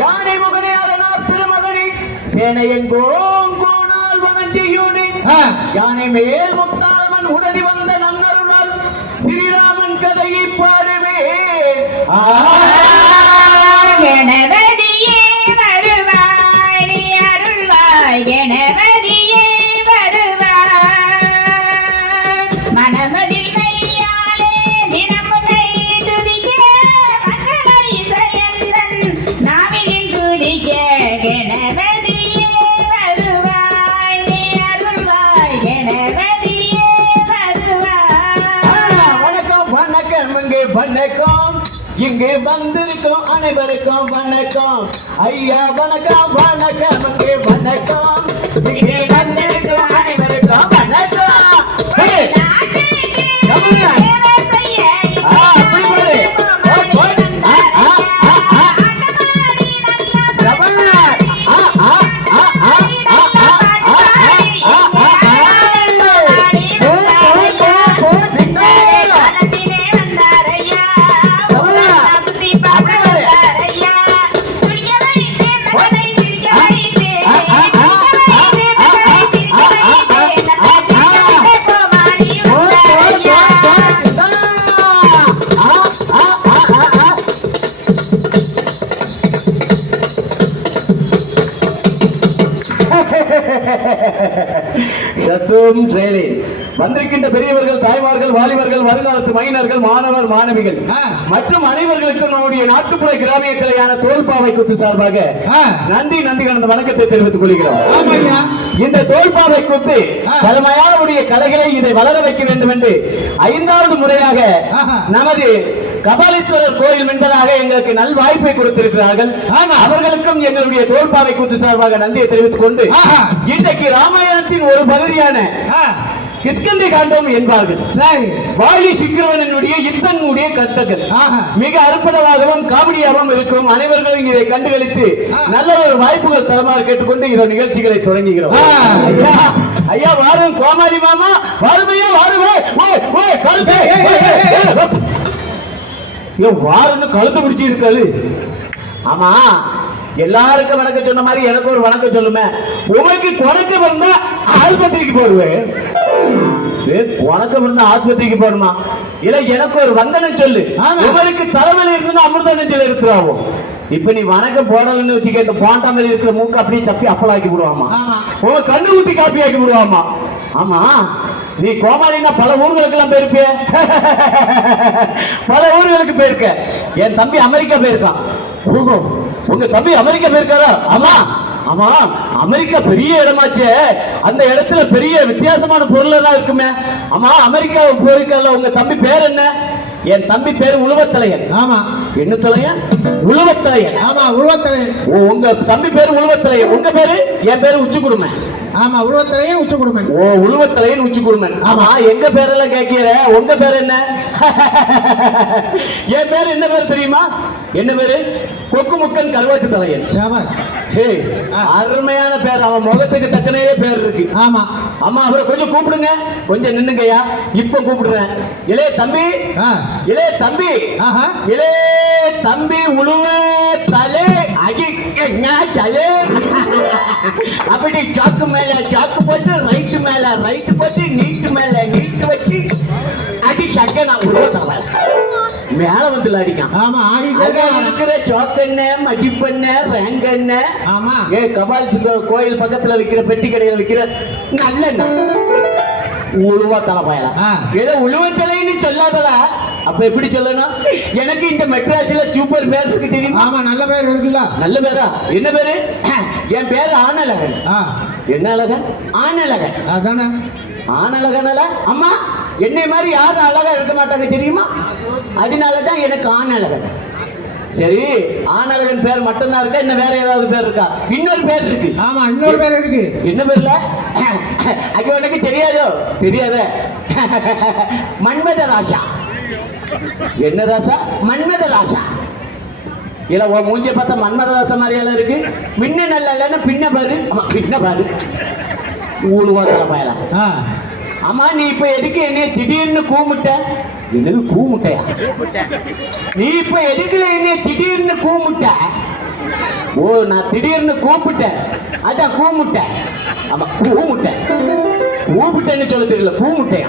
யானை முகனே அதனார் திருமகனே சேனையன் கோங்கோனால் வனஞ்செய்யோனே யானை மேல் முத்தாளவன் உடனி வந்த நன்னருளால் ஸ்ரீராமன் கதையை பாடுவே கணபதியே வருவாய் நீ அருள்வாய் கணபதியே வருவாய் மனமதில் மையாலே தினமுனை துதிக்க மக்களை சயந்தன் நாவிலின் துதிக்க கணபதியே வருவாய் நீ அருள்வாய் கணபதியே வருவாய். வணக்கம் வணக்கம் இங்கே வணக்கம் இங்கே வந்திருக்கும் அனைவருக்கும் வணக்கம் ஐயா வணக்கம் வணக்கம் இங்கே வணக்கம் இங்கே வந்திருக்கும் அனைவருக்கும் வணக்கம் சத்துவம் செயலே வந்திருக்கின்ற பெரியவர்கள் தாய்மார்கள் வாலிபர்கள் வருங்காலத்து மைனர்கள் மாணவர் மாணவிகள் மற்றும் அனைவர்களுக்கும் நம்முடைய நாட்டுப்புற கிராமிய கலையான தோல்பாவை கூத்து சார்பாக நன்றி கடந்த வணக்கத்தை தெரிவித்துக் கொள்கிறோம். இந்த தோல்பாவை கூத்து பழமையான கலைகளை இதை வளர வைக்க வேண்டும் என்று 5வது முறையாக நமது கபாலீஸ்வரர் கோயில் என்பதாக எங்களுக்கு நல் வாய்ப்பை கொடுத்திருக்கிறார்கள். அவர்களுக்கும் எங்களுடைய தோல்பாவை கூத்து சார்பாக நன்றியை தெரிவித்துக் கொண்டு இன்றைக்கு ராமாயணத்தின் ஒரு பகுதியான கிஷ்கிந்தை காண்டம் என்பார்கள். வாலி சிக்கிரவனுடைய யுத்தனுடைய கருத்துக்கள் மிக அற்புதமாகவும் காமெடியாகவும் இருக்கும். அனைவர்களும் இதை கண்டுகளித்து நல்ல ஒரு வாய்ப்புகள் தரமாக கேட்டுக்கொண்டு இந்த நிகழ்ச்சிகளை தொடங்குகிறோம். ஐயா வாரும் கோமாளி மாமா வாருமையா வாருமே கருத்து வாருன்னு கழுத்து முடிச்சு இருக்காது. ஆமா எல்லாருக்கும் வணக்கம் சொன்ன மாதிரி எனக்கு ஒரு வணக்கம் சொல்லுமே. உனக்கு கொணக்கம் இருந்தா ஆஸ்பத்திரிக்கு போடுவேன். கொணக்கம் இருந்தா ஆஸ்பத்திரிக்கு போடுமா இல்ல எனக்கு ஒரு வந்தனம் சொல்லு. உமருக்கு தலைமையில இருந்து அமிர்த நெஞ்சில எடுத்துருவோம். இப்ப நீ வணக்கம் போடலன்னு வச்சுக்க இந்த போண்டா மாதிரி இருக்கிற மூக்கு அப்படியே சப்பி அப்பளாக்கி விடுவாமா. உங்க கண்ணு ஊத்தி காப்பி ஆக்கி விடுவாமா. ஆமா நீ கோமாளினா பல ஊர்களுக்கு எல்லாம் போயிருப்பிய. பல ஊர்களுக்கு போயிருக்க. என் தம்பி அமெரிக்கா போயிருக்கான். ஓஹோ உங்க தம்பி அமெரிக்கா போயிருக்காரா? ஆமா ஆமா அமெரிக்கா பெரிய இடமாச்சே. அந்த இடத்துல பெரிய வித்தியாசமான பொருள் எல்லாம் இருக்குமே. ஆமா அமெரிக்கா போயிருக்கல. உங்க தம்பி பேர் என்ன? என் தம்பி பேரு உழுவத்தலையன். ஆமா என்ன தலையன்? உழுவத்தலையன். ஆமா உழுவத்தலையன். உங்க தம்பி பேரு உழுவத்தலையன். உங்க பேரு? என் பேரு உச்சி குடும்பன். ஆமா உழுவத்தலையன் உச்சி குடும்பன். ஓ உழுவத்தலையன் உச்சி குடும்பன். ஆமா எங்க பேரெல்லாம் கேட்கிற. உங்க பேர் என்ன? என் பேர் என்ன பேர் தெரியுமா? என்ன பேரு? கொக்கு முக்கன் கருவாட்டு தலையன். அருமையான பேர். அவன் முகத்துக்கு தக்கனே பேர் இருக்கு. ஆமா ஆமா அவரை கொஞ்சம் கூப்பிடுங்க. கொஞ்சம் நின்னுங்கய்யா. இப்ப கூப்பிடுறேன். இளைய தம்பி இளைய தம்பி இளைய தம்பி உழுவ தலை அகிலே அப்படி சாக்கு மேல சாக்கு போட்டு ரைட்டு மேல ரைட்டு போட்டு நீட்டு மேல நீட்டு வச்சு அடி சக்கனா உழுவ தலை மேல வந்து அடிக்கான். ஆமா இருக்கிற சோக்கண்ண மதிப்பெண்ண ரேங்கண்ண. ஆமா ஏ கபால் கோயில் பக்கத்துல விக்கிற பெட்டி கடையில விக்கிற நல்ல உழுவா தலை பயலாம். ஏதோ உழுவ தலைன்னு சொல்லாதல அப்ப எப்படி சொல்லணும்? எனக்கு இந்த மெட்ராஸ்ல சூப்பர் பேர் இருக்கு தெரியுமா? ஆமா நல்ல பேர் இருக்குல்ல. நல்ல பேரா? என்ன பேரு? என் பேரு ஆனழகன். என்ன அழகன்? ஆனழகன். அதானே ஆனழகனால அம்மா என்னை மாதிரி யாரும் அழகா இருக்க மாட்டாங்க தெரியுமா? அதனாலதான் எனக்கு ஆனழகன். சரி ஆனழகன் பேர் மட்டும்தான் இருக்கா? இன்னும் வேற ஏதாவது பேர் இருக்கா? இன்னொரு பேர் இருக்கு. ஆமா இன்னொரு பேர் இருக்கு. என்ன பேர்ல? அது உனக்கு தெரியாதோ? தெரியாத மன்மத ராசா. என்ன ராசா? மன்மத ராசா. இல்ல உன் மூஞ்சிய பார்த்தா மன்மத ராசா மாதிரியால இருக்கு. முன்ன நல்ல இல்லைன்னா பின்ன பாரு. ஆமா பின்ன பாரு. ஊழுவா தலை பயலாம். ஆமா நீ இப்ப எதுக்கு என்னைய திடீர்னு கூப்பிட்ட? என்னது கூமுட்டையா? நீ இப்ப எதுக்குல என்ன திடீர்னு கூமுட்ட? ஓ, நான் திடீர்னு கூப்பிட்டேன், அதான் கூமுட்டை. ஆமா, கூமுட்டை. கூப்பிட்டேன்னு சொல்ல தெரியல, கூமுட்டையா?